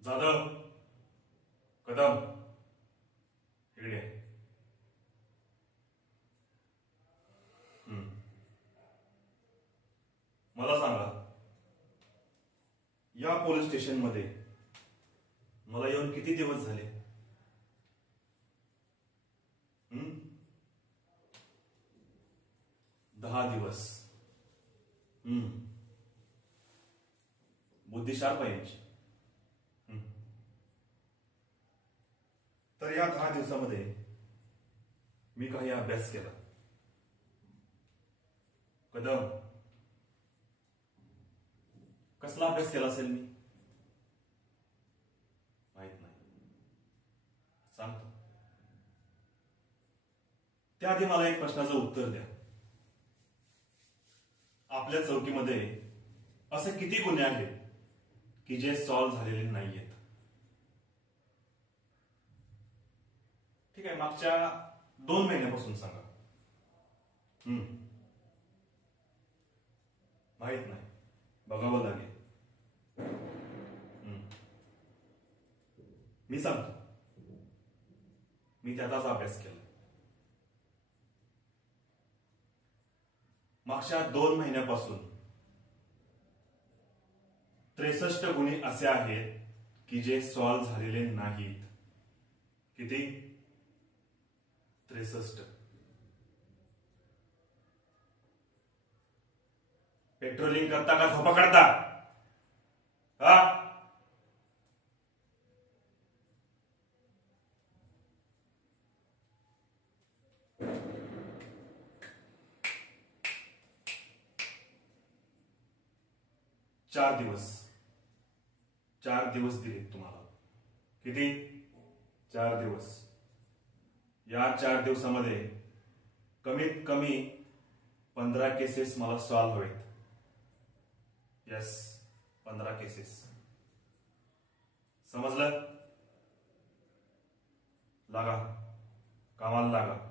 जाधव, कदम, इकडे. मला सांगा, या पोलीस स्टेशन मध्ये मला येऊन किती दिवस झाले? 10 दिवस. बुद्धी शार्प आहे यांची. तर या 10 दिवसामध्ये मी काही अभ्यास केला. कदम, कसला अभ्यास केला असेल मी? माहित नाही, सांगतो. त्याआधी मला एक प्रश्नाचं उत्तर द्या. आपल्या चौकीमध्ये असे किती गुन्हे आहेत की जे सॉल्व्ह झालेले नाहीयेत? ठीक आहे, मागच्या 2 महिन्यापासून सांगा. माहित नाही, बघावं लागेल. मी सांगतो, मी त्याचाच अभ्यास केला. मागच्या 2 महिन्यापासून 63 गुन्हे असे आहेत की जे सॉल्व्ह झालेले नाहीत. किती? 63. पेट्रोलिंग करता का झोपा काढता? हा? चार दिवस दिले तुम्हाला. किती? 4 दिवस. या 4 दिवसामध्ये कमीत कमी 15 केसेस मला सॉल्व्ह हवेत. Yes, 15 cases. समजलं? लागा, कामाला लागा.